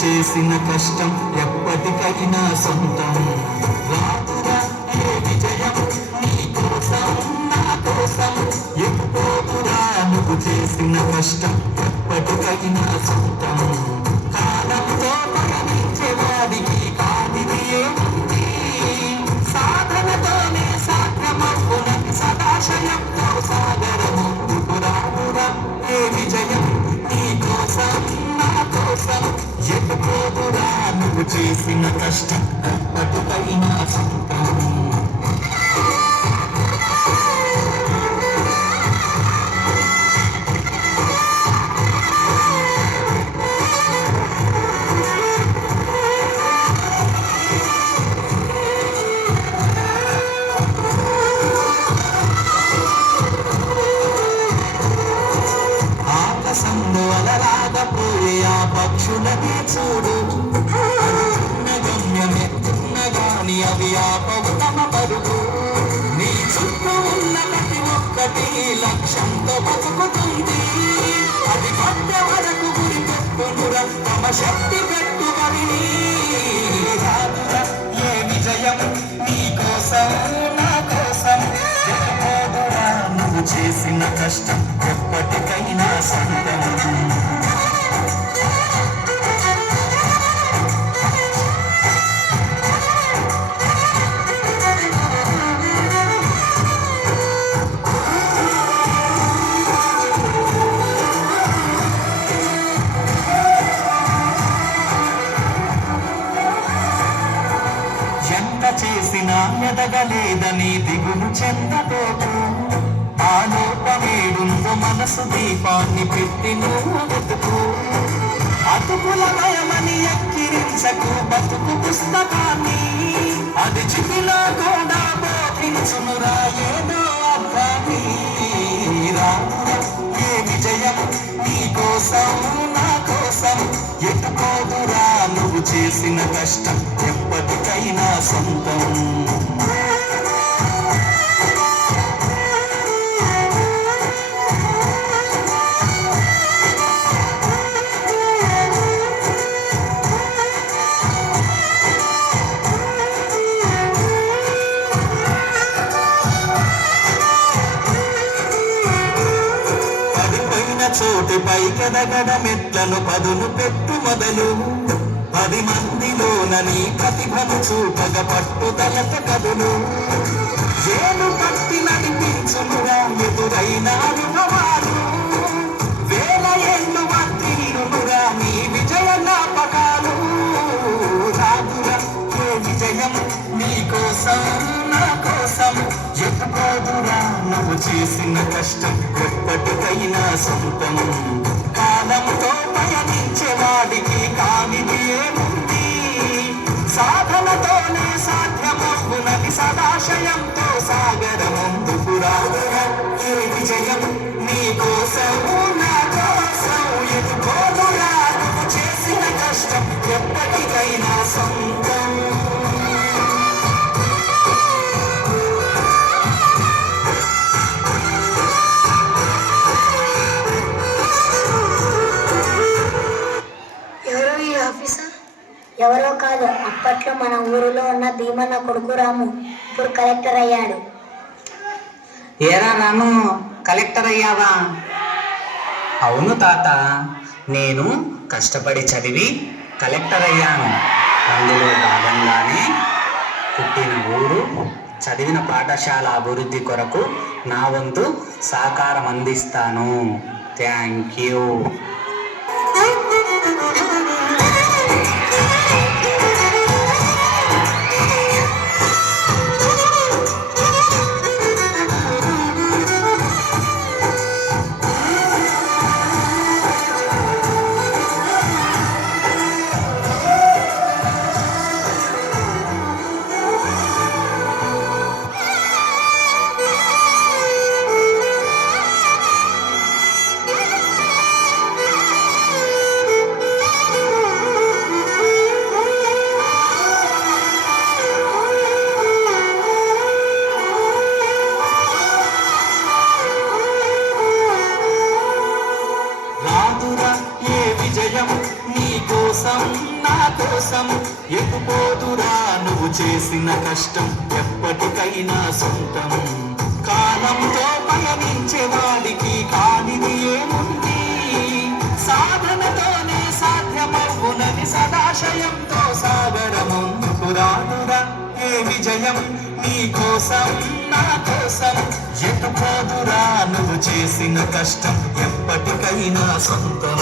చేసిన కష్టం ఎప్పటికైనా సొంతం. రాదురా ఏ విజయం నీ కోసం నా కోసం, ఎప్పుడురా నువ్వు చేసిన కష్టం ఎప్పటికైనా సొంతం. కాలంతో మరణించేవాడికి కానిది ఏముంది, సాధనతోనే సాధ్యమవునని సదాశయంతో సాగరము. రాదురా ఏ విజయం నీ కోసం నా కోసం, ఎప్పుడురా నువ్వు చేసిన కష్టం ఎప్పటికైనా సొంతం. ఆకాశంలో అలరాగపోయే ఆ పక్షులనే చూడు, గమ్యమెత్తున్నగాని అవి ఆపవు తమ పరుగు. నీ చుట్టూ ఉన్న ప్రతి ఒక్కటి లక్ష్యంతో బతుకుతుంది, అది మధ్య వరకు గురి పెట్టునురా తమ శక్తి పెట్టుబడిని. రాదురా ఏ విజయం నీ కోసం నా కోసం, ఎప్పుడురా నువ్వు చేసిన కష్టం ఎప్పటికైనా సొంతం. ఎంత చేసినా ఎదగలేదని దిగులు చెందబోకు, ఆ లోపమేడుందో మనసు దీపాన్ని పెట్టి నువ్వు వెతుకు. అతుకుల భయమని ఎక్కిరించకు బతుకు పుస్తకాన్ని, అది చితిలో కూడా బోధించునురా ఏదో అర్థాన్ని. రాదురా ఏ విజయం నీ కోసం నా కోసం, ఎట్టుకోదురా నువ్వు చేసిన కష్టం ఎప్పటికైనా సొంతం. చోటు పైకెదగడ మెట్లను పదును పెట్టు మొదలు, 10 మందిలోన నీ ప్రతిభను చూపగ పట్టుదలత కదులు. వేలు పట్టి నడిపించునురా ఎదురైన అనుభవాలు, వేల ఏళ్ళు వర్తిల్లునురా నీ విజయ జ్ఞాపకాలు. రాదురా ఏ విజయం నీ కోసం నా కోసం, ఎప్పుడురా నువ్వు చేసిన కష్టం ఎప్పటికైనా సొంతం. కాలంతో పయనించే వాడికి కానిది ఏముంది, సాధనతోనే సాధ్యమవునని సదాశయంతో సాగర ముందుకు. రాదురా ఏ విజయం నీ కోసం నా కోసం, ఎప్పుడురా నువ్వు చేసిన కష్టం ఎప్పటికైనా సొంతం. ఎవరో కాదు, అప్పట్లో మన ఊరిలో ఉన్న భీమన్న కొడుకు రాము ఇప్పుడు కలెక్టర్ అయ్యాడు. ఏరా రాము, కలెక్టర్ అయ్యావా? అవును తాత, నేను కష్టపడి చదివి కలెక్టర్ అయ్యాను. అందులో భాగంగానే పుట్టిన ఊరు, చదివిన పాఠశాల అభివృద్ధి కొరకు నా వంతు సహకారం అందిస్తాను. Thank you. ఎటుపోదురా నువ్వు చేసిన కష్టం ఎప్పటికైనా సొంతం కాలంతో పయనించే వాడికి కానిది ఏముంది సాధనతోనే సాధ్యమవునని సదాశయంతో సాగర ముందుకు రానురా ఏ విజయం నీ కోసం నా కోసం ఎటుపోదురా నువ్వు చేసిన కష్టం ఎప్పటికైనా సొంతం